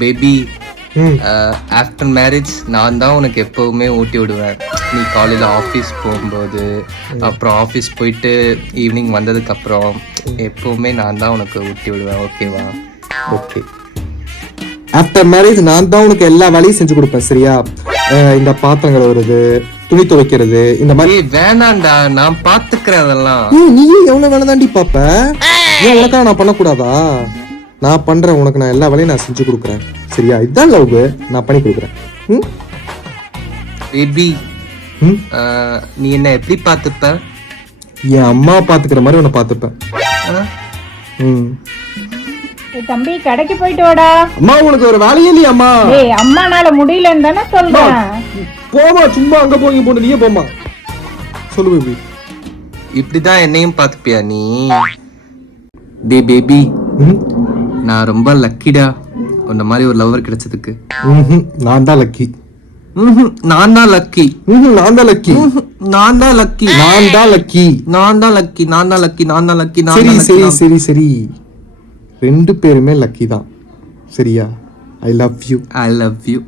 Baby after marriage நான் தான் உனக்கு எப்பவுமே ஊட்டி விடுவேன். நீ காலையில் ஆஃபீஸ் போகும்போது, அப்புறம் ஆஃபீஸ் போயிட்டு ஈவினிங் வந்ததுக்கு அப்புறம் எப்பவுமே நான் தான் உனக்கு ஊட்டி விடுவேன். ஓகேவா? ஓகே. ஆஃப்டர் மேரேஜ் நான் தான் உனக்கு எல்லா வேலையும் செஞ்சு கொடுப்பேன். சரியா? இந்த பாத்திரங்கள் வருது, துணி துவைக்கிறது, இந்த மாதிரி. வேணாண்டா, நான் பாத்துக்கிறேன் அதெல்லாம். நீயும் எவ்வளவு வேலை தாண்டி பாப்ப? ஏன் உனக்கா நான் பண்ணக்கூடாதா? நான் பண்றேன், உனக்கு நான் எல்லா வேலையும் நான் செஞ்சு கொடுக்குறேன். சரியா? இதுதான் லவ், நான் பண்ணி கொடுக்குறேன். பேபி, நீ என்ன எப்படி பாத்துப்ப? என் அம்மா பாத்துக்கிற மாதிரி உன்னை பாத்துப்பேன். தம்பி கடைக்கு போயிட்டு வாடா. அம்மா உனக்கு ஒரு வேலையே இல்லையா? அம்மா அம்மானால முடியலன்னு தானே சொல்றேன். போமா, சும்மா அங்க போங்க போன, நீயே போமா. சொல்லு பேபி. இப்படிதான் என்னையும் பாத்துப்பியா நீ? டே பேபி, நான் ரொம்ப லக்கிடா உன்ன மாதிரி ஒரு லவர் கிடைச்சதுக்கு. நான் தான் லக்கி. நான் தான் லக்கி. நான் தான் லக்கி. நான் தான் லக்கி. நான் தான் லக்கி. நான் தான் லக்கி. நான் தான் லக்கி. நான் தான் லக்கி. சரி சரி சரி சரி, ரெண்டு பேருமே லக்கி தான். சரியா? I love you. I love you.